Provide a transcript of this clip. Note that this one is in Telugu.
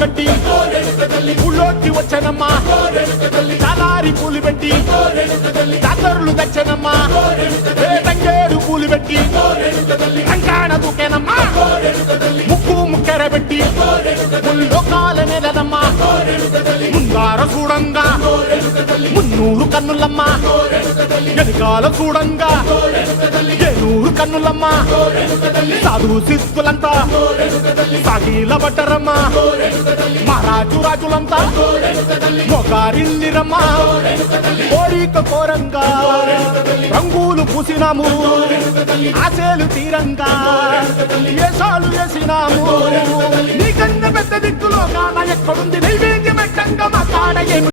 గట్టి ఊళ్ళోకి వచ్చనమ్మా చాలారి పూలు పెట్టి జాతరులు తెచ్చనమ్మా తంగేడు పూలు పెట్టి కంకాణ దూకేనమ్మా ముక్కు ముక్కెర పెట్టి ముల్లోకాల నెలనమ్మా ముందార చూడంగా మున్నూరు కన్నులమ్మా ఎనకాల చూడంగా ఏనూరు కన్నులమ్మా సాధు సిద్ధులంతా సాగిల బట్టరమ్మా మహారాజు రాజులంతా మొగారిల్లిరమ్మా కోరిక కోరంగా రంగులు పూసినాము ఆశలు తీరంగా ఏసాలు వేసినాము నీకన్నా పెద్ద దిక్కులో కాన ఎక్కడుంది నైవేద్యం ఎట్టంగా మా కాడ